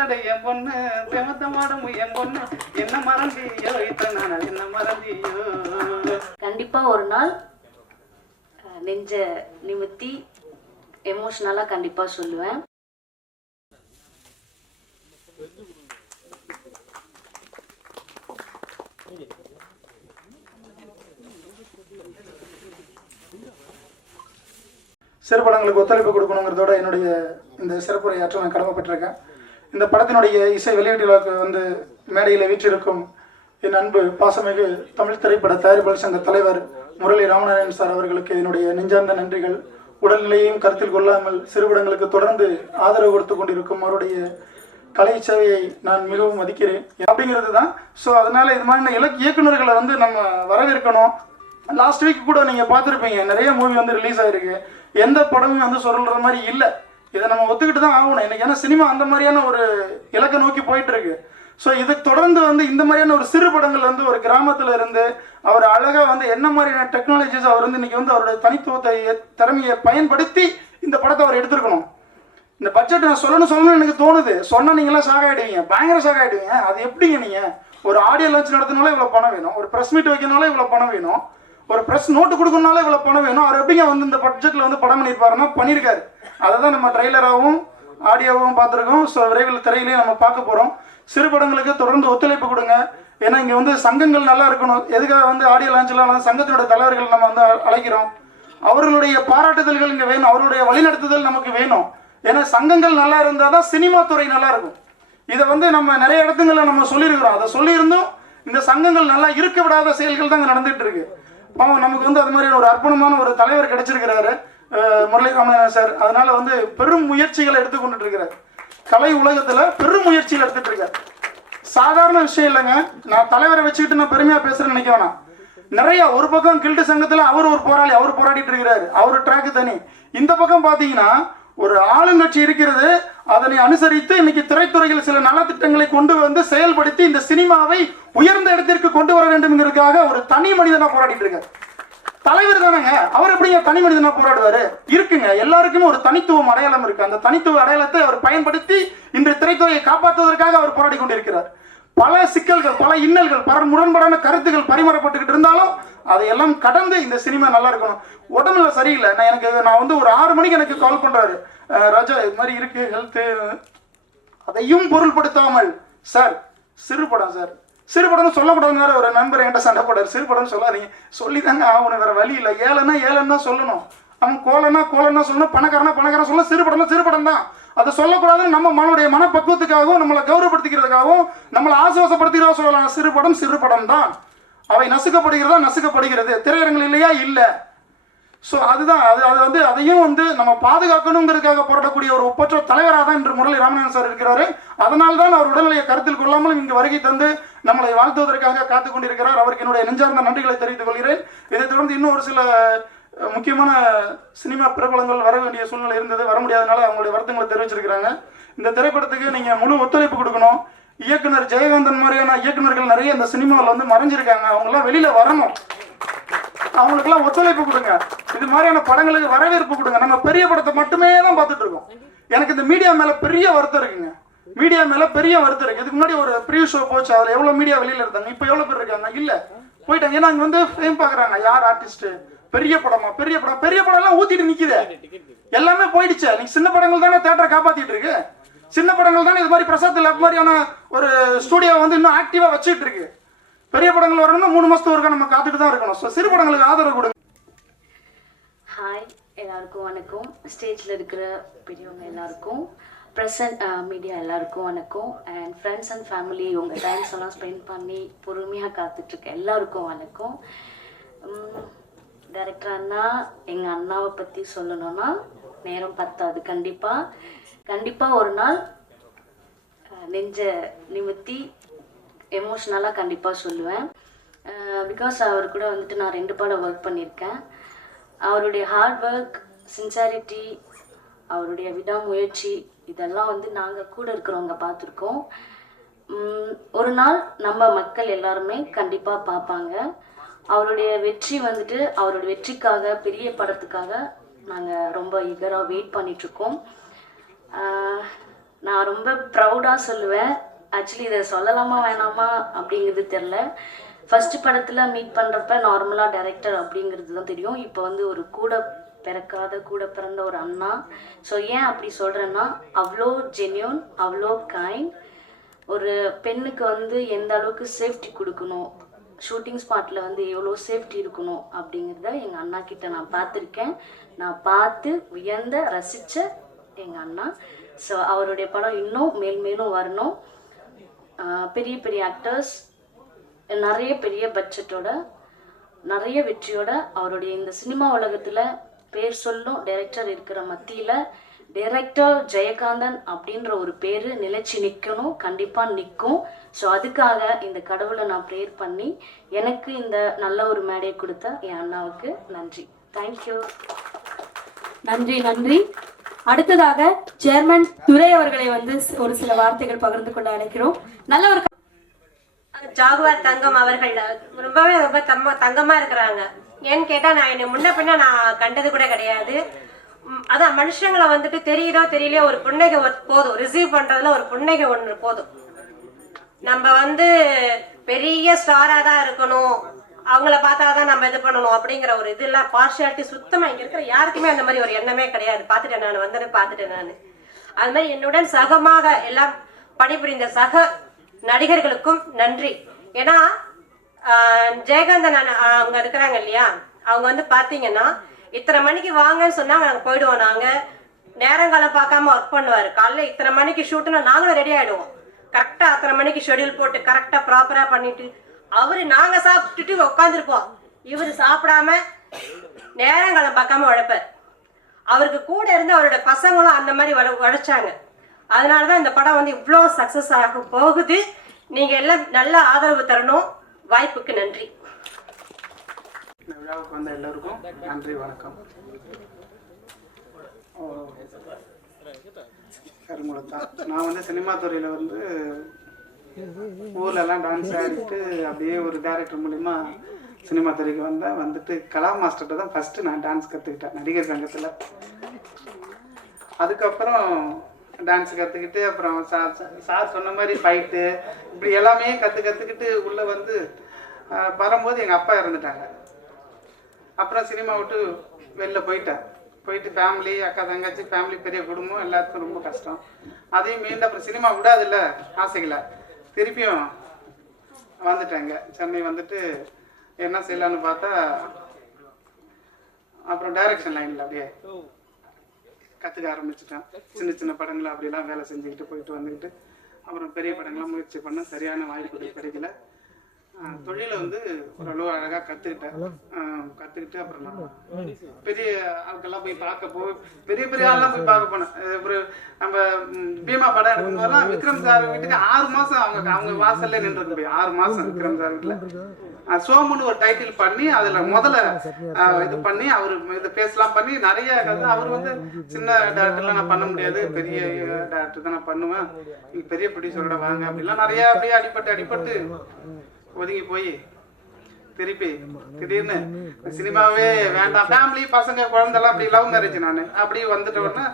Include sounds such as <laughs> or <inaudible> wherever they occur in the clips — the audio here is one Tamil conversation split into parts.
போதடை என் பொண்ணு செமத்த மாடும் என் பொண்ணு. என்ன மறந்தியோ இத்தனை நாள் என்ன மறந்தியோ. கண்டிப்பா ஒரு நாள் நெஞ்ச நிமித்தி எமோஷ்னலா கண்டிப்பா சொல்லுவேன். சிறு படங்களுக்கு ஒத்துழைப்பு கொடுக்கணுங்கிறதோட என்னுடைய இந்த சிறப்புரையாற்ற நான் கடமைப்பட்டிருக்கேன். இந்த படத்தினுடைய இசை வெளியீட்டு வந்து மேடையில் வீற்றிருக்கும் என் அன்பு பாசமிகு தமிழ் திரைப்பட தயாரிப்பாளர் சங்க தலைவர் முரளி ராமநாதன் சார் அவர்களுக்கு என்னுடைய நெஞ்சார்ந்த நன்றிகள். உடல்நிலையையும் கருத்தில் கொள்ளாமல் சிறுபடங்களுக்கு தொடர்ந்து ஆதரவு கொடுத்து கொண்டிருக்கும் அவருடைய கலை சேவையை நான் மிகவும் மதிக்கிறேன். அப்படிங்கிறது தான் ஸோ அதனால இது மாதிரி இலக்கு இயக்குனர்களை வந்து நம்ம வரவேற்கணும். லாஸ்ட் வீக் கூட நீங்கள் பார்த்துருப்பீங்க நிறைய மூவி வந்து ரிலீஸ் ஆயிருக்கு. எந்த படமும் வந்து சொல்ற மாதிரி இல்லை. இதை நம்ம ஒத்துக்கிட்டு தான் ஆகணும். இன்னைக்கு ஏன்னா சினிமா அந்த மாதிரியான ஒரு இலக்கை நோக்கி போயிட்டு இருக்கு ஸோ இதுக்கு தொடர்ந்து வந்து இந்த மாதிரியான ஒரு சிறு படங்கள் வந்து ஒரு கிராமத்துல இருந்து அவர் அழகா வந்து என்ன மாதிரியான டெக்னாலஜிஸ் அவர் வந்து இன்னைக்கு வந்து அவருடைய தனித்துவத்தை திறமையை பயன்படுத்தி இந்த படத்தை அவர் எடுத்திருக்கணும். இந்த பட்ஜெட் நான் சொல்லணும் சொல்லணும்னு எனக்கு தோணுது. சொன்னால் நீங்களாம் சாக ஆகிடுவீங்க பயங்கர சாக ஆகிடுவீங்க அது எப்படிங்க நீங்கள் ஒரு ஆடியோ லான்ச் நடத்தினாலும் இவ்வளோ பணம் வேணும். ஒரு ப்ரெஸ் மீட் வைக்கணும்னாலும் இவ்வளோ பணம் வேணும். ஒரு ப்ரெஸ் நோட்டு கொடுக்கணும்னாலே இவ்வளோ பணம் வேணும். அவர் எப்படிங்க வந்து இந்த பட்ஜெட்டில் வந்து படம் பண்ணியிருப்பாருன்னா பண்ணியிருக்காரு அதை தான் நம்ம ட்ரெய்லராகவும் ஆடியோவும் பார்த்துருக்கோம். ஸோ விரைவில் திரையிலையும் நம்ம பார்க்க போகிறோம் சிறு படங்களுக்கு தொடர்ந்து ஒத்துழைப்பு கொடுங்க. ஏன்னா இங்கே வந்து சங்கங்கள் நல்லா இருக்கணும். எதுக்காக வந்து ஆடியோ லான்ச்லாம் வந்து சங்கத்தினுடைய தலைவர்கள் நம்ம வந்து அழைக்கிறோம்? அவர்களுடைய பாராட்டுதல்கள் இங்கே வேணும். அவருடைய வழிநடத்துதல் நமக்கு வேணும். ஏன்னா சங்கங்கள் நல்லா இருந்தால் தான் சினிமா துறை நல்லா இருக்கும். இதை வந்து நம்ம நிறைய இடத்துங்களில் நம்ம சொல்லியிருக்கிறோம். அதை சொல்லியிருந்தும் இந்த சங்கங்கள் நல்லா இருக்க விடாத செயல்கள் தான் இங்கே நடந்துட்டு இருக்கு. பாவம் நமக்கு வந்து அது மாதிரியான ஒரு அற்புணமான ஒரு தலைவர் கிடைச்சிருக்கிறாரு அஹ் முரளி ராமநாதன் சார். அதனால வந்து பெரும் முயற்சிகளை எடுத்துக்கொண்டு இருக்கிறார் கலை உலகத்துல பெரும் முயற்சிகள் எடுத்துட்டு இருக்காரு. சாதாரண விஷயம் இல்லைங்க. நான் தலைவரை வச்சுக்கிட்டு நான் பெருமையா பேசுறேன்னு நினைக்க வேணாம். நிறைய ஒரு பக்கம் கில்ட்டு சங்கத்துல அவர் ஒரு போராளி அவர் போராடிட்டு இருக்கிறாரு. அவர் ட்ராக்கு தனி. இந்த பக்கம் பாத்தீங்கன்னா ஒரு ஆளுங்கட்சி இருக்கிறது அதனை அனுசரித்து இன்னைக்கு திரைத்துறையில் சில நலத்திட்டங்களை கொண்டு வந்து செயல்படுத்தி இந்த சினிமாவை உயர்ந்த இடத்திற்கு கொண்டு வர வேண்டும்ங்கிறதுக்காக ஒரு தனி மனிதனா போராடிட்டு இருக்காரு தலைவர் தானேங்க. அவர் எப்படிங்க தனி மனிதனா போராடுவாரு? இருக்குங்க. எல்லாருக்குமே ஒரு தனித்துவம் அடையாளம் இருக்கு. அந்த தனித்துவ அடையாளத்தை அவர் பயன்படுத்தி இன்று திரைத்துறையை காப்பாற்றுவதற்காக அவர் போராடி கொண்டிருக்கிறார். பல சிக்கல்கள் பல இன்னல்கள் பல முரண்பாடான கருத்துகள் பரிமாறப்பட்டுக்கிட்டு இருந்தாலும் அதையெல்லாம் கடந்து இந்த சினிமா நல்லா இருக்கணும். உடம்புல சரியில்லை. நான் எனக்கு நான் வந்து ஒரு ஆறு மணிக்கு எனக்கு கால் பண்றாரு. ராஜா இது மாதிரி இருக்கு ஹெல்த்து அதையும் பொருள்படுத்தாமல் சார் சிறு படம் சார் சிறு படம்னு சொல்லக்கூடாதுன்னு வேற ஒரு நண்பர் என்கிட்ட சண்டை போடாரு சிறு படம்னு சொல்லாதீங்க. சொல்லி தாங்க ஆகணும் வேற வழி இல்லை. ஏழைன்னா ஏழைன்னு தான் சொல்லணும். அவன் கோலன்னா கோலன்னா சொல்லணும். பணக்காரனா பணக்காரன் சொல்லணும். சிறு படம்னா சிறு படம் தான் அதை சொல்லக்கூடாதுன்னு நம்ம மனுடைய மனப்பக்குவத்துக்காகவும் நம்மளை கௌரவப்படுத்திக்கிறதுக்காகவும் நம்மளை ஆசுவாசப்படுத்திக்கிறதா சொல்லலாம். சிறு படம் சிறு படம் தான். அவை நசுக்கப்படுகிறதா? நசுக்கப்படுகிறது. திரையரங்கள் இல்லையா? இல்லை. ஸோ அதுதான். அது அது வந்து அதையும் வந்து நம்ம பாதுகாக்கணுங்கிறதுக்காக போராடக்கூடிய ஒரு ஒப்பற்ற தலைவராக தான் இன்று முரளி ராமநாதன் சார் இருக்கிறாரு. அதனால தான் அவர் உடல்நிலையை கருத்தில் கொள்ளாமல் இங்கு வருகை தந்து நம்மளை வாழ்த்துவதற்காக காத்துக் கொண்டிருக்கிறார். அவருக்கு என்னுடைய நெஞ்சார்ந்த நன்றிகளை தெரிவித்துக் கொள்கிறேன். இதைத் தொடர்ந்து இன்னும் ஒரு சில முக்கியமான சினிமா பிரபலங்கள் வர வேண்டிய சூழ்நிலை இருந்தது. வர முடியாதனால அவங்களுடைய வருத்தங்களை தெரிவிச்சிருக்கிறாங்க. இந்த திரைப்படத்துக்கு நீங்கள் முழு ஒத்துழைப்பு கொடுக்கணும். இயக்குனர் ஜெயகாந்தன் மாதிரியான இயக்குனர்கள் நிறைய இந்த சினிமாவில் வந்து மறைஞ்சிருக்காங்க. அவங்கெல்லாம் வெளியில் வரணும். அவங்களுக்கெல்லாம் ஒத்துழைப்பு கொடுங்க. இது மாதிரியான படங்களுக்கு வரவேற்பு கொடுங்க. நம்ம பெரிய படத்தை மட்டுமே தான் பார்த்துட்டு இருக்கோம். எனக்கு இந்த மீடியா மேலே பெரிய வருத்தம் இருக்குங்க. மீடியா மேலே பெரிய வருத்தம் இருக்கு. இதுக்கு முன்னாடி ஒரு ப்ரீ ஷோ போச்சு. அதில் எவ்வளோ மீடியா வெளியில் இருந்தாங்க? இப்போ எவ்வளோ பேர் இருக்காங்க? இல்லை. போயிட்டாங்க. ஏன்னா அங்கே வந்து ஃபேம் பார்க்குறாங்க. யார் ஆர்டிஸ்ட்டு பெரிய படமா? பெரிய படம். பெரிய படம் எல்லாம் ஊத்திட்டு நிக்குது. எல்லாமே போயிடுச்சு. நீங்க சின்ன படங்கள் தானே தேட்டரை காப்பாத்திட்டு இருக்கு. சின்ன படங்கள் தானே இது மாதிரி பிரசாத் லப் மாதிரியான ஒரு ஸ்டூடியோ வந்து இன்னும் ஆக்டிவா வச்சுட்டு இருக்கு. பெரிய படங்கள் வரணும்னா மூணு மாசத்துக்கு ஒருக்கா நம்ம காத்துட்டு தான் இருக்கணும். ஸோ சிறு படங்களுக்கு ஆதரவு கொடுங்க. ஹாய் எல்லாருக்கும் வணக்கம். ஸ்டேஜில் இருக்கிற பெரியவங்க எல்லாருக்கும் ப்ரெசன்ட் மீடியா uh, எல்லாருக்கும் வணக்கம். அண்ட் ஃப்ரெண்ட்ஸ் அண்ட் ஃபேமிலி உங்கள் டைம்ஸ் எல்லாம் ஸ்பெண்ட் பண்ணி பொறுமையாக காத்துட்ருக்க எல்லாருக்கும் வணக்கம். டைரக்டர் அண்ணா எங்கள் அண்ணாவை பற்றி சொல்லணும்னா நேரம் பத்தாது. கண்டிப்பாக கண்டிப்பாக ஒரு நாள் நெஞ்ச நிமித்தி எமோஷ்னலாக கண்டிப்பாக சொல்லுவேன். பிகாஸ் அவர் கூட வந்துட்டு நான் ரெண்டு படம் ஒர்க் பண்ணியிருக்கேன். அவருடைய ஹார்ட் ஒர்க் சின்சாரிட்டி அவருடைய விடாமுயற்சி இதெல்லாம் வந்து நாங்கள் கூட இருக்கிறவங்க பார்த்துருக்கோம். ஒரு நாள் நம்ம மக்கள் எல்லாருமே கண்டிப்பாக பார்ப்பாங்க. அவருடைய வெற்றி வந்துட்டு அவருடைய வெற்றிக்காக பெரிய படத்துக்காக நாங்கள் ரொம்ப ஈகராக வெயிட் பண்ணிகிட்ருக்கோம் நான் ரொம்ப ப்ரௌடாக சொல்லுவேன். ஆக்சுவலி இதை சொல்லலாமா வேணாமா அப்படிங்கிறது தெரில ஃபஸ்ட்டு படத்தில் மீட் பண்ணுறப்ப நார்மலாக டைரக்டர் அப்படிங்கிறது தான் தெரியும். இப்போ வந்து ஒரு கூட பிறக்காத கூட பிறந்த ஒரு அண்ணா. ஸோ ஏன் அப்படி சொல்கிறேன்னா அவ்வளோ ஜென்யூன் அவ்வளோ கைண்ட் ஒரு பெண்ணுக்கு வந்து எந்த அளவுக்கு சேஃப்டி கொடுக்கணும் ஷூட்டிங் ஸ்பாட்டில் வந்து எவ்வளோ சேஃப்டி இருக்கணும் அப்படிங்கிறத எங்கள் அண்ணா கிட்ட நான் பார்த்துருக்கேன். நான் பார்த்து உயர்ந்த ரசித்த எங்கள் அண்ணா. ஸோ அவருடைய படம் இன்னும் மேல் மேலும் வரணும். பெரிய பெரிய ஆக்டர்ஸ் நிறைய பெரிய பட்ஜெட்டோட நிறைய வெற்றியோட அவருடைய இந்த சினிமா உலகத்தில் பேர் சொல்லும் டைரக்டர் இருக்கிற மத்தியில் டைரக்டர் ஜெயகாந்தன் அப்படின்ற ஒரு பேர் நிலைச்சு நிற்கணும் கண்டிப்பாக நிற்கும் ஸோ அதுக்காக இந்த கடவுளை நான் ப்ரேயர் பண்ணி எனக்கு இந்த நல்ல ஒரு மேடையை கொடுத்த என் அண்ணாவுக்கு நன்றி. தேங்க்யூ நன்றி நன்றி. அடுத்ததாக சேர்மன் துரை அவர்களை வந்து ஒரு சில வார்த்தைகள் பகிர்ந்து கொள்ள அழைக்கிறோம். நல்ல ஒரு ஜாகுவார் தங்கம் அவர்கள் ரொம்பவே ரொம்ப தம்ம தங்கமா இருக்கிறாங்க. ஏன்னு கேட்டா நான் என்னை முன்ன பின்ன நான் கண்டது கூட கிடையாது. அதான் மனுஷங்களை வந்துட்டு தெரியுதோ தெரியலையோ ஒரு புன்னகை போதும். ரிசீவ் பண்றதுல ஒரு புன்னகை ஒன்று போதும். நம்ம வந்து பெரிய ஸ்டாரா தான் இருக்கணும். அவங்கள பார்த்தாதான் நம்ம இது பண்ணணும் அப்படிங்கிற ஒரு இது எல்லாம் பார்ஷியாலிட்டி சுத்தமா இங்க இருக்கிற யாருக்குமே அந்த மாதிரி ஒரு எண்ணமே கிடையாது. பார்த்துட்டேன் நான் வந்தேன் பார்த்துட்டேன் நான். அது மாதிரி என்னுடன் சகமாக எல்லாம் பணிபுரிந்த சக நடிகர்களுக்கும் நன்றி. ஏன்னா ஜெயகாந்தன் அவங்க இருக்கிறாங்க இல்லையா? அவங்க வந்து பாத்தீங்கன்னா இத்தனை மணிக்கு வாங்கன்னு சொன்னால் நாங்க போயிடுவோம் நாங்க. நேரங்காலம் பார்க்காம ஒர்க் பண்ணுவார். காலைல இத்தனை மணிக்கு ஷூட்டுனா நாங்களும் ரெடி ஆயிடுவோம். கரெக்டா அத்தனை மணிக்கு ஷெட்யூல் போட்டு கரெக்டா ப்ராப்பரா பண்ணிட்டு அவரு நாங்க சாப்பிட்டுட்டு உட்காந்துருப்போம் இவர் சாப்பிடாம நேரங்காலம் பார்க்காம உழைப்பார். அவருக்கு கூட இருந்து அவரோட பசங்களும் அந்த மாதிரி உழ உழைச்சாங்க. அதனால தான் இந்த படம் வந்து இவ்வளோ சக்ஸஸ் ஆக போகுது. நீங்க எல்லாம் நல்ல ஆதரவு தரணும். வாய்ப்புக்கு நன்றி. விழாவுக்கு வந்த எல்லோருக்கும் நன்றி வணக்கம். ஓ, நான் வந்து சினிமா துறையில் வந்து ஊர்லலாம் டான்ஸ் ஆடிட்டு அப்படியே ஒரு டேரக்டர் மூலிமா சினிமா துறைக்கு வந்தேன் வந்துட்டு கலா மாஸ்டர்கிட்ட தான் ஃபஸ்ட்டு நான் டான்ஸ் கற்றுக்கிட்டேன் நடிகர் சங்கத்தில். அதுக்கப்புறம் டான்ஸ் கற்றுக்கிட்டு அப்புறம் சார் சார் சொன்ன மாதிரி ஃபைட்டு இப்படி எல்லாமே கற்று கற்றுக்கிட்டு உள்ளே வந்து வரும்போது எங்கள் அப்பா இறந்துட்டாங்க. அப்புறம் சினிமா விட்டு வெளில போயிட்டேன். போயிட்டு ஃபேமிலி அக்கா தங்கச்சி ஃபேமிலி பெரிய குடும்பம் எல்லாத்துக்கும் ரொம்ப கஷ்டம். அதையும் மீண்டும் அப்புறம் சினிமா விடாதுல்ல? ஆசைகளை திருப்பியும் வந்துட்டேங்க சென்னை வந்துட்டு என்ன செய்யலான்னு பார்த்தா அப்புறம் டைரக்ஷன் லைனில் அப்படியே கற்றுக்க ஆரம்பிச்சிட்டேன். சின்ன சின்ன படங்களை அப்படிலாம் வேலை செஞ்சுக்கிட்டு போயிட்டு வந்துக்கிட்டு அப்புறம் பெரிய படங்கள்லாம் முயற்சி பண்ண சரியான வாய்ப்புகள் கிடைக்கல. தொழிலை வந்து ஓரளவு அழகாக கற்றுக்கிட்டேன் கற்றுக்கிட்டு அப்புறம் நான் பெரிய ஆட்கள்லாம் போய் பார்க்க போ பெரிய பெரிய ஆள்லாம் போய் பார்க்க போனேன் நம்ம பீமா படம் எடுக்கும்போதெல்லாம் விக்ரம் சார் வீட்டுக்கு ஆறு மாதம் அவங்க அவங்க வாசல்ல நின்று போய் ஆறு மாதம் விக்ரம் சார் வீட்டில் சோமுன்னு ஒரு டைட்டில் பண்ணி அதில் முதல்ல இது பண்ணி அவர் இது பேசலாம் பண்ணி நிறைய அவர் வந்து சின்ன டேரக்டர்லாம் நான் பண்ண முடியாது பெரிய டேரக்டர் தான் நான் பண்ணுவேன். பெரிய ப்ரொடியூசரோட வாங்க அப்படிலாம் நிறைய அப்படியே அடிபட்டு அடிபட்டு. ஒதுங்கி போய் திருப்பி திடீர்னு சினிமாவே வேண்டாம். ஃபேமிலி பசங்க குழந்தைலாம் அப்படி லவ் மேரேஜ் நான். அப்படி வந்துட்ட உடனே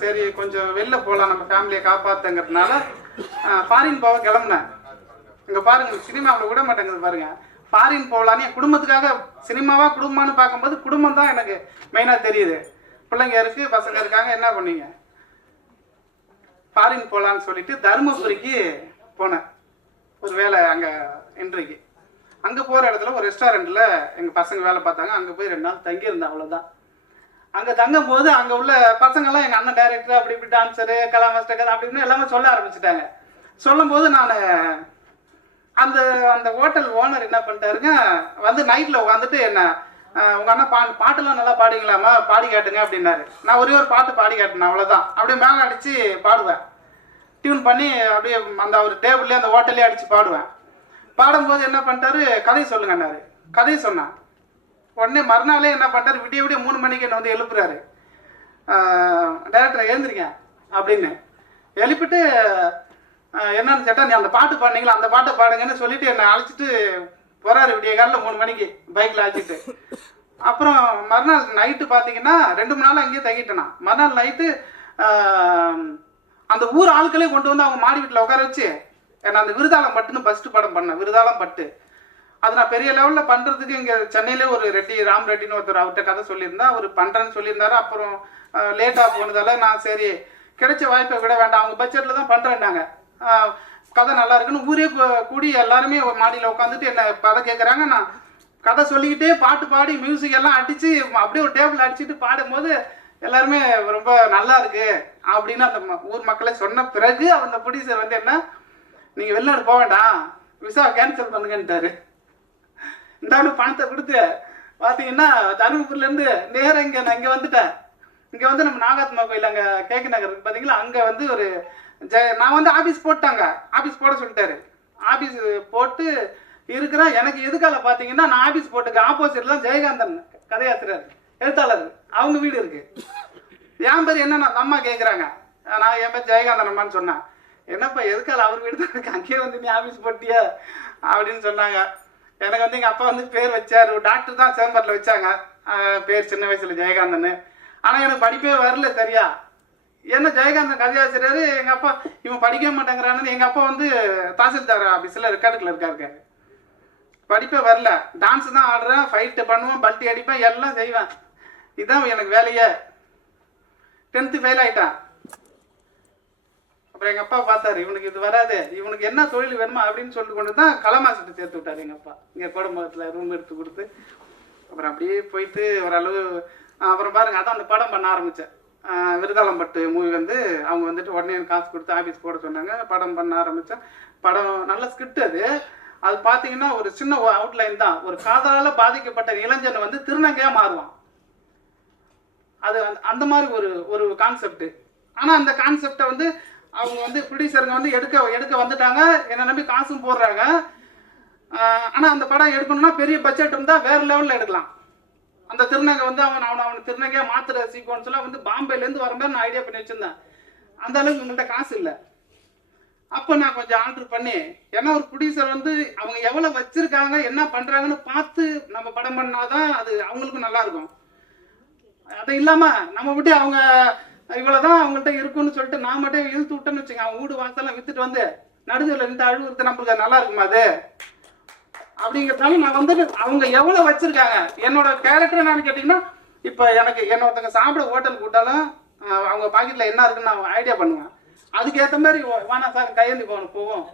சரி கொஞ்சம் வெளில போகலாம் நம்ம ஃபேமிலியை காப்பாத்துங்கிறதுனால ஃபாரின் போக கிளம்புனேன். இங்க பாருங்க சினிமாவில் விட மாட்டேங்குது பாருங்க. ஃபாரின் போகலான்னு என் குடும்பத்துக்காக சினிமாவா குடும்பமான்னு பார்க்கும்போது குடும்பம் தான் எனக்கு மெயினாக தெரியுது. பிள்ளைங்க இருக்கு பசங்க இருக்காங்க என்ன பண்ணீங்க? ஃபாரின் போகலான்னு சொல்லிட்டு தருமபுரிக்கு போனேன். ஒரு வேலை அங்கே இன்றைக்கு. அங்கே போகிற இடத்துல ஒரு ரெஸ்டாரண்ட்டில் எங்கள் பசங்க வேலை பார்த்தாங்க. அங்கே போய் ரெண்டு நாள் தங்கியிருந்தேன் அவ்வளோதான் அங்கே தங்கும் போது அங்கே உள்ள பசங்கள்லாம் எங்கள் அண்ணன் டைரக்டர் அப்படி இப்படி டான்ஸரு கலா மாஸ்டர் கதை அப்படின்னு எல்லாமே சொல்ல ஆரம்பிச்சிட்டாங்க. சொல்லும்போது நான் அந்த அந்த ஹோட்டல் ஓனர் என்ன பண்ணிட்டாருங்க வந்து நைட்டில் உட்காந்துட்டு என்ன உங்கள் அண்ணன் பா பாட்டுலாம் நல்லா பாடிங்களாமா பாடி காட்டுங்க அப்படின்னாரு. நான் ஒரே ஒரு பாட்டு பாடி காட்டினேன் அவ்வளோதான் அப்படியே மேலே அடித்து பாடுவேன். டியூன் பண்ணி அப்படியே அந்த ஒரு டேபிள்லேயே அந்த ஹோட்டல்லே அடித்து பாடுவேன். பாடும்போது என்ன பண்ணிட்டாரு? கதை சொல்லுங்கன்னாரு கதை சொன்னான் உடனே மறுநாளே என்ன பண்ணிட்டாரு? விடிய விடிய மூணு மணிக்கு என்ன வந்து எழுப்புறாரு. டேரக்டர் எழுந்திரிங்க அப்படின்னு. எழுப்பிட்டு என்னன்னு கேட்டால் நீ அந்த பாட்டு பாடுனீங்களா? அந்த பாட்டை பாடுங்கன்னு சொல்லிட்டு என்னை அழைச்சிட்டு போறாரு விடிய காலையில் மூணு மணிக்கு பைக்கில் அழைச்சிட்டு. அப்புறம் மறுநாள் நைட்டு பார்த்தீங்கன்னா ரெண்டு மணி நாள் அங்கேயே தங்கிட்டேனா மறுநாள் நைட்டு அந்த ஊர் ஆட்களே கொண்டு வந்து அவங்க மாடி வீட்டில் உட்கார வச்சு ஏன்னா அந்த விருதாளம் பட்டுன்னு ஃபர்ஸ்ட் படம் பண்ணேன். விருதாளம் பட்டு. அது நான் பெரிய லெவலில் பண்ணுறதுக்கு இங்கே சென்னையிலே ஒரு ரெட்டி ராம் ரெட்டின்னு ஒருத்தர் அவர்கிட்ட கதை சொல்லியிருந்தா அவர் பண்ணுறேன்னு சொல்லியிருந்தாரு. அப்புறம் லேட்டாக போனதால நான் சரி கிடைச்ச வாய்ப்பை விட வேண்டாம். அவங்க பட்ஜெட்டில் தான் பண்ணுறேன்னாங்க கதை நல்லா இருக்குன்னு ஊரே கூடி எல்லாருமே மாடியில் உட்காந்துட்டு என்ன கதை கேட்குறாங்க நான் கதை சொல்லிக்கிட்டே பாட்டு பாடி மியூசிக் எல்லாம் அடித்து அப்படியே ஒரு டேபிள் அடிச்சுட்டு பாடும்போது எல்லாருமே ரொம்ப நல்லா இருக்கு. அப்படின்னு அந்த ஊர் மக்களை சொன்ன பிறகு அந்த ப்ரொடியூசர் வந்து என்ன நீங்கள் வெளிநாடு போக வேண்டாம். விசா கேன்சல் பண்ணுங்கன்ட்டாரு இந்தாண்டு பணத்தை கொடுத்து பார்த்தீங்கன்னா தருமபுரிலேருந்து நேராக இங்கே நான் இங்கே வந்துட்டேன். இங்கே வந்து நம்ம நாகாத்மா கோயில் அங்கே கேக்கு நகர் பார்த்தீங்களா அங்கே வந்து ஒரு ஜெய நான் வந்து ஆஃபீஸ் போட்டாங்க. ஆஃபீஸ் போட சொல்லிட்டாரு. ஆஃபீஸ் போட்டு இருக்கிறேன். எனக்கு எதுக்கால பார்த்தீங்கன்னா நான் ஆஃபீஸ் போட்டுக்க ஆப்போசிட்ல தான் ஜெயகாந்தன் கதையாசிரியர் எழுத்தாளர். அவங்க வீடு இருக்குது என் பேர் என்னென்ன அம்மா கேட்குறாங்க நான் என் பேர் ஜெயகாந்தன் அம்மான்னு சொன்னேன். என்னப்பா எதுக்கால அவர் வீடு தான் இருக்கு அங்கேயே வந்து நீ ஆஃபீஸ் போட்டியா? அப்படின்னு சொன்னாங்க. எனக்கு வந்து எங்கள் அப்பா வந்து பேர் வச்சார். டாக்டர் தான் சேம்பரில் வச்சாங்க. பேர் சின்ன வயசில் ஜெயகாந்தன் ஆனால் எனக்கு படிப்பே வரல சரியா. என்ன ஜெயகாந்தன் கதையாசிரியர் எங்கள் அப்பா இவன் படிக்கவே மாட்டேங்கிறான்னு எங்கள் அப்பா வந்து தாசில்தார் ஆஃபீஸில் ரெக்கார்டுக்கில் கிளர்க்காக இருக்காரு படிப்பே வரல. டான்ஸ் தான் ஆடுறேன் ஃபைட்டு பண்ணுவேன் பல்ட்டி அடிப்பேன் எல்லாம் செய்வேன். இதுதான் எனக்கு வேலையே. டென்த்து ஃபெயில் ஆகிட்டான் அப்புறம் எங்கள் அப்பா பார்த்தாரு இவனுக்கு இது வராது இவனுக்கு என்ன தொழில் வேணுமா அப்படின்னு சொல்லிட்டு கொண்டு தான் கலமாசத்தை சேர்த்து விட்டார் எங்கள் அப்பா. இங்கே கோடம்பகத்தில் ரூம் எடுத்து கொடுத்து. அப்புறம் அப்படியே போயிட்டு ஓரளவு அப்புறம் பாருங்க அதான் அந்த படம் பண்ண ஆரம்பித்தேன் விருதாளம்பட்டு மூவி வந்து அவங்க வந்துட்டு உடனே எனக்கு காசு கொடுத்து ஆஃபீஸ் போட சொன்னாங்க. படம் பண்ண ஆரம்பித்தேன் படம் நல்ல ஸ்கிரிப்ட் அது. அது பார்த்தீங்கன்னா ஒரு சின்ன அவுட்லைன் தான். ஒரு காதலால் பாதிக்கப்பட்ட இளைஞன் வந்து திருநங்கையாக மாறுவான். அது அந்த மாதிரி ஒரு ஒரு கான்செப்ட் ஆனால் அந்த கான்செப்டை வந்து அவங்க வந்து ப்ரொடியூசருங்க வந்து எடுக்க எடுக்க வந்துட்டாங்க. என்னை நம்பி காசும் போடுறாங்க. ஆனால் அந்த படம் எடுக்கணும்னா பெரிய பட்ஜெட் இருந்தால் வேற லெவலில் எடுக்கலாம். அந்த திருநங்கை வந்து அவன் அவன் அவன் திருநங்கையாக மாத்துற சீக்வன்ஸ்லாம் வந்து பாம்பேலேருந்து வர மாதிரி நான் ஐடியா பண்ணி வச்சுருந்தேன். அந்த அளவுக்கு உங்கள்கிட்ட காசு இல்லை. அப்போ நான் கொஞ்சம் ஆர்டர் பண்ணி ஏன்னா ஒரு ப்ரொடியூசர் வந்து அவங்க எவ்வளோ வச்சுருக்காங்க என்ன பண்ணுறாங்கன்னு பார்த்து நம்ம படம் பண்ணாதான் அது அவங்களுக்கும் நல்லாயிருக்கும் அது இல்லாமல் நம்ம விட்டு அவங்க இவ்வளவுதான் அவங்கள்ட்ட இருக்குன்னு சொல்லிட்டு நான் மட்டும் இழுத்து விட்டேன்னு வச்சுங்க அவன் வீடு வாசலாம் வித்துட்டு வந்து நடுவில் இருந்து அழுகுறது நம்மளுக்கு அது நல்லா இருக்குமா அது? அப்படிங்கிறதால நான் வந்துட்டு அவங்க எவ்வளவு வச்சிருக்காங்க? என்னோட கேரக்டர் என்னன்னு கேட்டீங்கன்னா இப்போ எனக்கு என்ன சாப்பிட ஹோட்டல் கூட்டாலும் அவங்க பாக்கெட்ல என்ன இருக்குன்னு நான் ஐடியா பண்ணுவேன். அதுக்கேற்ற மாதிரி வேணா சார் கையேந்தி போகணும் போவோம்.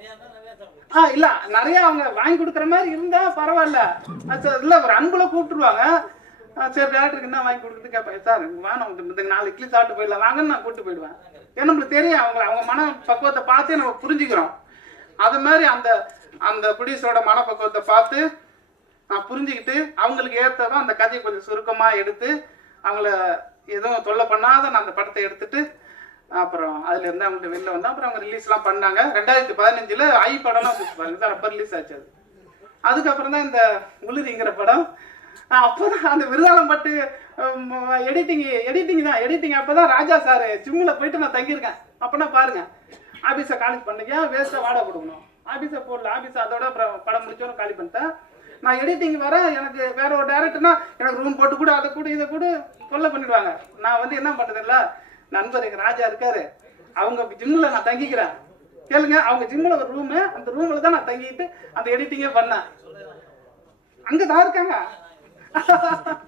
ஆ இல்ல நிறைய அவங்க வாங்கி கொடுக்குற மாதிரி இருந்தா பரவாயில்ல. இல்லை இல்ல ஒரு அன்புல கூப்பிட்டுருவாங்க. சரி டேரக்டருக்கு என்ன வாங்கி கொடுக்குறது கேட்பேன் சார் வேணும் இந்த நாலு இட்லி சாப்பிட்டு போயிடலாம். வாங்கன்னு நான் கூப்பிட்டு போயிடுவேன். ஏன்னா நம்மளுக்கு தெரியும் அவங்க அவங்க மன பக்குவத்தை பார்த்தே நம்ம புரிஞ்சுக்கிறோம். அது மாதிரி அந்த அந்த ப்ரொடியூசரோட மனப்பக்குவத்தை பார்த்து நான் புரிஞ்சுக்கிட்டு அவங்களுக்கு ஏற்றதும் அந்த கதையை கொஞ்சம் சுருக்கமாக எடுத்து அவங்கள எதுவும் தொல்லை பண்ணாத நான் அந்த படத்தை எடுத்துட்டு அப்புறம் அதுலேருந்து அவங்க அவங்கள்ட்ட வெளில வந்தா அப்புறம் அவங்க ரிலீஸ்லாம் பண்ணாங்க. ரெண்டாயிரத்தி பதினஞ்சில் ஐ படம்லாம் பாருங்க சார். அப்போ ரிலீஸ் ஆச்சு அது. அதுக்கப்புறம் தான் இந்த உளுதிங்கிற படம் அஹ் அப்போதான் அந்த விருதாளம் பட்டு எடிட்டிங் எடிட்டிங் தான் எடிட்டிங் அப்பதான் ராஜா சார் ஜிம்மில் போயிட்டு நான் தங்கியிருக்கேன். அப்போனா பாருங்க. ஆபீஸை காலி பண்ணிக்க வேஸ்ட்டாக வாடகை கொடுக்கணும். ஆபீஸை போடல ஆபீஸ் அதோட அப்புறம் படம் முடிச்சோன்னு காலி பண்ணிட்டேன். நான் எடிட்டிங் வர எனக்கு வேற ஒரு டேரக்டர்னா எனக்கு ரூம் போட்டு கூட அதை கூட இதை கூட கொல்ல பண்ணிடுவாங்க. நான் வந்து என்ன பண்ணுறதில்ல நண்பர் எங்கள் ராஜா இருக்காரு. அவங்க ஜிம்மில் நான் தங்கிக்கிறேன். கேளுங்க அவங்க ஜிம்மில் ஒரு ரூமு அந்த ரூமில் தான் நான் தங்கிட்டு அந்த எடிட்டிங்கே பண்ணேன். அங்கே தான் இருக்காங்க. <laughs>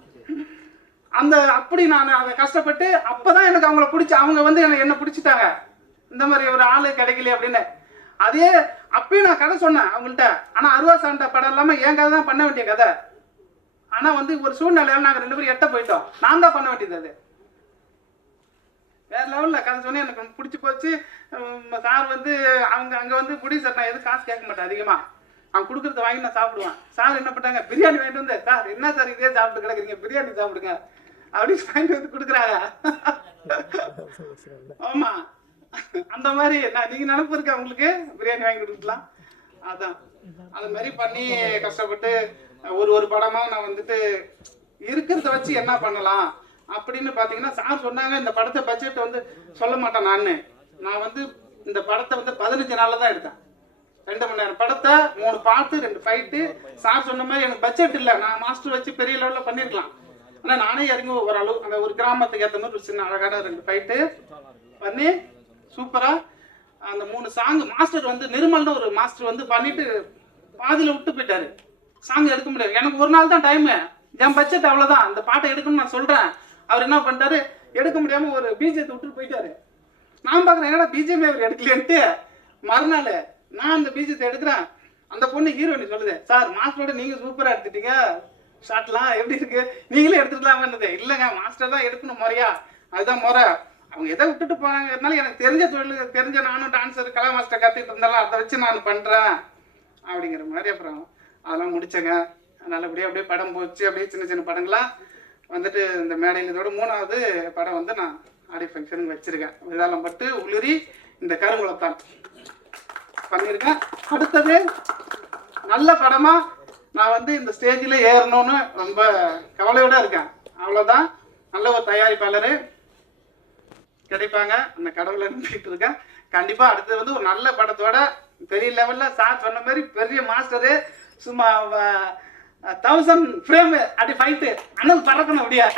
அந்த அப்படி நான் அதை கஷ்டப்பட்டு அப்பதான் எனக்கு அவங்கள பிடிச்சி அவங்க வந்து என்ன என்ன பிடிச்சிட்டாங்க. இந்த மாதிரி ஒரு ஆளு கிடைக்கல அப்படின்னு. அதே அப்பயும் நான் கதை சொன்னேன் அவங்கள்ட்ட. ஆனா அருவா சாண்ட படம் இல்லாம என் கதை தான் பண்ண வேண்டிய கதை. ஆனா வந்து ஒரு சூழ்நிலையில நாங்க ரெண்டு பேரும் எட்ட போயிட்டோம். நான் தான் பண்ண வேண்டியது அது. வேற லெவல்ல கதை சொன்னேன். எனக்கு பிடிச்சி போச்சு. சார் வந்து அவங்க அங்க வந்து புடி சார் நான் எதுவும் காசு கேட்க மாட்டேன் அதிகமா. அவன் கொடுக்குறத வாங்கி நான் சாப்பிடுவான். சார் என்ன பண்ணாங்க பிரியாணி வாங்கிட்டு வந்தேன். சார் என்ன சார் இதே சாப்பிட்டு கிடக்குறீங்க? பிரியாணி சாப்பிடுங்க. அப்படின்னு வாங்கிட்டு வந்து கொடுக்குறாங்க. ஆமா. அந்த மாதிரி நான் நீங்க நினைப்பு இருக்கா உங்களுக்கு? பிரியாணி வாங்கி கொடுக்கலாம். அதான். அது மாதிரி பண்ணி கஷ்டப்பட்டு ஒரு ஒரு படமா நான் வந்துட்டு இருக்கிறத வச்சு என்ன பண்ணலாம் அப்படின்னு பாத்தீங்கன்னா சார் சொன்னாங்க இந்த படத்தை பட்ஜெட் வந்து சொல்ல மாட்டேன் நான். நான் வந்து இந்த படத்தை வந்து பதினஞ்சு நாள்ல தான் எடுத்தேன். ரெண்டு மணி நேரம். படத்தை மூணு பாட்டு ரெண்டு ஃபைட்டு சார் சொன்ன மாதிரி எனக்கு பட்ஜெட் இல்லை. நான் மாஸ்டர் வச்சு பெரிய லெவலில் பண்ணியிருக்கலாம் ஆனால் நானே இறங்கி ஓரளவு அந்த ஒரு கிராமத்துக்கு ஏற்ற மாதிரி ஒரு சின்ன அழகான ரெண்டு ஃபைட்டு பண்ணி சூப்பராக அந்த மூணு சாங் மாஸ்டர் வந்து நிர்மல்னு ஒரு மாஸ்டர் வந்து பண்ணிட்டு பாதியில் விட்டு போயிட்டாரு. சாங் எடுக்க முடியாது. எனக்கு ஒரு நாள் தான் டைமு என் பட்ஜெட் அவ்வளோதான் அந்த பாட்டை எடுக்கணும்னு நான் சொல்கிறேன் அவர் என்ன பண்ணிட்டாரு? எடுக்க முடியாமல் ஒரு பிஜேத்தை விட்டுட்டு போயிட்டாரு. நான் பார்க்குறேன் என்னடா பிஜேபி அவர் எடுக்கலன்ட்டு மறுநாள் நான் அந்த பீஜத்தை எடுக்கிறேன் அந்த பொண்ணு ஹீரோயின் சொல்லுது. சார் மாஸ்டரோட நீங்கள் சூப்பராக எடுத்துட்டீங்க. ஷாட்லாம் எப்படி இருக்கு? நீங்களே எடுத்துக்கலாமன்றது இல்லைங்க மாஸ்டர் தான் எடுக்கணும் முறையா. அதுதான் முறை. அவங்க எதை விட்டுட்டு போனாங்கிறதுனால எனக்கு தெரிஞ்ச தொழில் தெரிஞ்ச நானும் டான்ஸர் கலா மாஸ்டர் கற்றுக்கிட்டு இருந்தாலும் அதை வச்சு நான் பண்ணுறேன் அப்படிங்கிற மாதிரி அப்புறம் அதெல்லாம் முடிச்சேங்க. நல்லபடியாக அப்படியே படம் போச்சு. அப்படியே சின்ன சின்ன படங்களாக வந்துட்டு இந்த மேடையில் இதோட மூணாவது படம் வந்து நான் ஆடி ஃபங்க்ஷனுக்கு வச்சிருக்கேன். இதெல்லாம் பட்டு உளிரி இந்த கருங்குளத்தான் பண்ணியிருக்கேன் அடுத்தது நல்ல படமாக நான் வந்து இந்த ஸ்டேஜில் ஏறணும்னு ரொம்ப கவலையோடு இருக்கேன். அவ்வளோதான் நல்ல ஒரு தயாரிப்பாளர் கிடைப்பாங்க. அந்த கடவுளை நம்பிட்டு இருக்கேன். கண்டிப்பாக அடுத்தது வந்து ஒரு நல்ல படத்தோட பெரிய லெவலில் சார் சொன்ன மாதிரி பெரிய மாஸ்டரு சும்மா தௌசண்ட் ஃப்ரேம் அப்படி ஃபைட்டு அண்ணன் பறக்கணும் அப்படியா.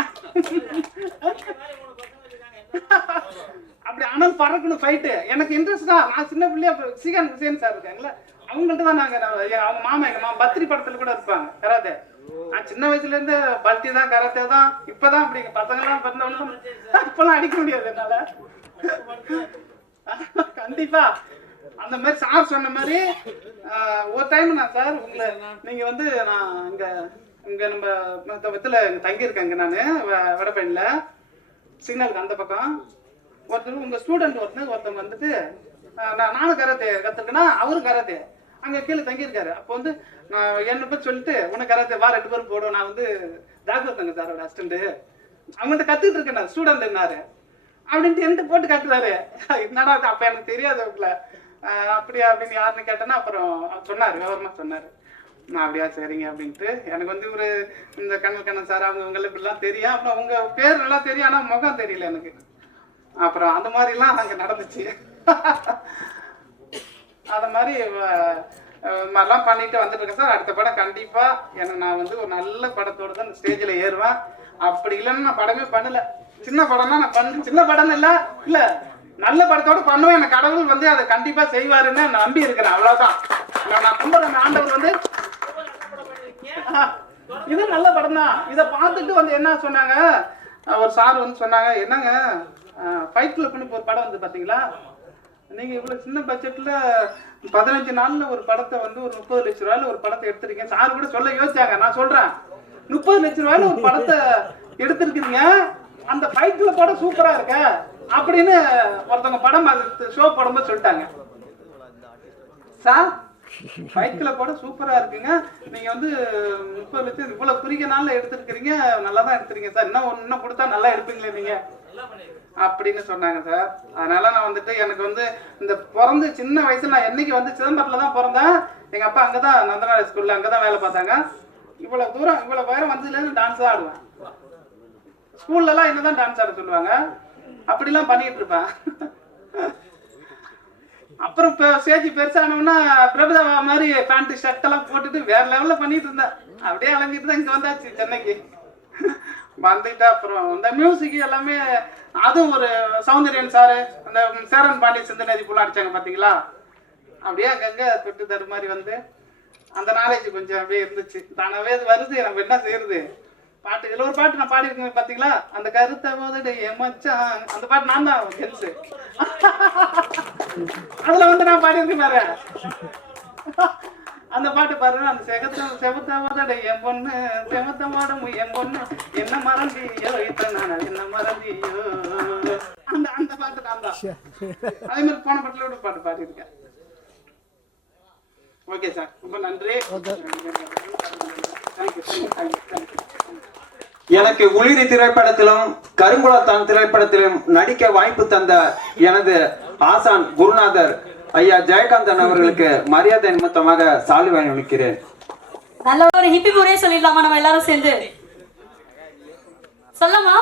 அப்படி அனல் பறக்கணும் ஃபைட்டு எனக்கு இன்ட்ரெஸ்ட் தான். நான் சின்ன பிள்ளையா சீகான் விசேன் சார் இருக்காங்களா அவங்கள்ட்ட தான் நாங்கள் அவங்க மாமா எங்கள் மாமா பத்திரி படத்தில் கூட இருப்பாங்க கராத்தே. நான் சின்ன வயசுலேருந்து பல்டி பல்ட்டி தான் கராத்தே தான் இப்போ தான் அப்படிங்க பசங்கள்லாம் பிறந்தவங்களும் இப்போலாம் அடிக்க முடியாது என்னால். <laughs> கண்டிப்பா. அந்த மாதிரி சார் சொன்ன மாதிரி ஒரு டைம் நான் சார் உங்களை நீங்க வந்து நான் இங்க இங்க நம்ம மொத்தத்துல தங்கி இருக்கேங்க நான் வடபழனில சிக்னலுக்கு அந்த பக்கம். ஒருத்தர் உங்கள் ஸ்டூடெண்ட் ஒருத்தர் ஒருத்தவங்க வந்துட்டு நான் நானும் கராத்தே கற்றுக்கேன்னா அவரும் கராத்தே. அங்கே கீழே தங்கியிருக்காரு. அப்போ வந்து நான் என்ன பற்றி சொல்லிட்டு உனக்கு கராத்தே வா ரெண்டு பேரும் போடும் நான் வந்து டாக்டர் தங்க சாரோட அசிஸ்டன்ட் அவங்கள்ட்ட கத்துக்கிட்டு இருக்கேன் நான் ஸ்டூடெண்ட் என்னாரு. அப்படின்ட்டு என்கிட்ட போட்டு கட்டுறாரு என்னடா அப்போ எனக்கு தெரியாது அவங்கள அப்படியா அப்படின்னு யாருன்னு கேட்டேன்னா அப்புறம் சொன்னார் விவரமாக சொன்னார். நான் அப்படியா சரிங்க அப்படின்ட்டு. எனக்கு வந்து இவர் இந்த கண்ணல் கண்ணன் சார் அவங்க இவங்க இப்படிலாம் தெரியும். அப்புறம் உங்கள் பேர் நல்லா தெரியும் ஆனால் முகம் தெரியல எனக்கு. அப்புறம் அந்த மாதிரிலாம் அங்கே நடந்துச்சு. அது மாதிரி மாதிரிலாம் பண்ணிட்டு வந்துட்டு இருக்கேன் சார். அடுத்த படம் கண்டிப்பாக என்னை நான் வந்து ஒரு நல்ல படத்தோடு தான் ஸ்டேஜில் ஏறுவேன். அப்படி இல்லைன்னு நான் படமே பண்ணல. சின்ன படம்னா நான் பண்ண சின்ன படம் இல்லை இல்லை நல்ல படத்தோட பண்ணுவேன். எனக்கு கடவுள் வந்து அதை கண்டிப்பாக செய்வாருன்னு நான் நம்பி இருக்கிறேன். அவ்வளோதான் நான் நம்புறேன் கும்பிடுறேன். ஆண்டவர் வந்து இது நல்ல படம் தான் இதை பார்த்துட்டு வந்து என்ன சொன்னாங்க? ஒரு சார் வந்து சொன்னாங்க என்னங்க? ஃபைட் கிளப்னு ஒரு படம் வந்து பார்த்தீங்களா நீங்கள் இவ்வளோ சின்ன பட்ஜெட்டில் பதினஞ்சு நாளில் ஒரு படத்தை வந்து ஒரு முப்பது லட்ச ரூபாயில் ஒரு படத்தை எடுத்துருக்கீங்க. சார் கூட சொல்ல யோசிச்சாங்க. நான் சொல்கிறேன் முப்பது லட்ச ரூபாயில் ஒரு படத்தை எடுத்திருக்கீங்க அந்த ஃபைட்ல படம் சூப்பராக இருக்க அப்படின்னு ஒருத்தவங்க படம் ஷோ படம் சொல்லிட்டாங்க. சார் ஃபைட்ல படம் சூப்பராக இருக்குங்க. நீங்கள் வந்து முப்பது லட்சம் இவ்வளோ குறுகிய நாளில் எடுத்துருக்கிறீங்க. நல்லா தான் எடுத்திருக்கீங்க சார். இன்னும் இன்னும் கொடுத்தா நல்லா எடுப்பீங்களே நீங்கள் அப்படின்னு சொன்னாங்க சார். அதனால நான் வந்துட்டு எனக்கு வந்து இந்த பிறந்து சின்ன வயசுல நான் என்னைக்கு வந்து சிதம்பரத்துல தான் பிறந்தேன் எங்க அப்பா அங்கதான் நந்தனாரி ஸ்கூல்ல அங்கதான் வேலை பார்த்தாங்க. இவ்வளவு தூரம் இவ்வளவு உயரம் வந்ததுல இருந்து டான்ஸ் தான் ஆடுவேன். ஸ்கூல்ல எல்லாம் என்னதான் டான்ஸ் ஆட சொல்லுவாங்க? அப்படிலாம் பண்ணிட்டு இருப்பேன். அப்புறம் இப்போ ஸ்டேஜ் பெருசானோன்னா பிரபுதேவா மாதிரி பேண்ட் ஷர்ட் எல்லாம் போட்டுட்டு வேற லெவல்ல பண்ணிட்டு இருந்தேன். அப்படியே அலைஞ்சிட்டு தான் இங்க வந்தாச்சு சென்னைக்கு. வந்துட்டு அப்புறம் இந்த மியூசிக் எல்லாமே அதுவும் ஒரு சௌந்தர்யன் சாரு அந்த சேரன் பாண்டிய சிந்தநதி புள்ள அடிச்சாங்க பார்த்தீங்களா அப்படியே அங்கங்கே தொட்டு தரு மாதிரி வந்து அந்த நாலேஜ் கொஞ்சம் அப்படியே இருந்துச்சு. தானாவே அது வருது நம்ம என்ன செய்யறது? பாட்டு இதில் ஒரு பாட்டு நான் பாடிருக்கேன் பார்த்தீங்களா அந்த கருத்தை போதுடு எமச்சான் அந்த பாட்டு நான் தான் கெல்ஸு அதில் வந்து நான் பாடியிருக்கேன் வேறு அந்த பாட்டு பாருங்க அந்த செகத்த செவத்த மதட என் பொண்ணு செவத்த மாடம் என் பொண்ணு. என்ன மறந்தியோ இத்தனை என்ன மறந்தியோ. அந்த அந்த பாட்டு நான் தான். அதே மாதிரி போன பாட்டுல கூட பாட்டு பாடியிருக்கேன். ஓகே சார் ரொம்ப நன்றி. எனக்கு உளிரி திரைப்படத்திலும் கருங்குளத்தான் திரைப்படத்திலும் நடிக்க வாய்ப்பு தந்த எனது ஆசான் குருநாதர் ஐயா ஜெயகாந்தன் அவர்களுக்கு மரியாதை நிமித்தமாக சால்வை அணிவிக்கிறேன் நல்ல ஒரு ஹிப்பி முறையை சொல்லிடலாமா நம்ம எல்லாரும் சேர்ந்து? சொல்லமா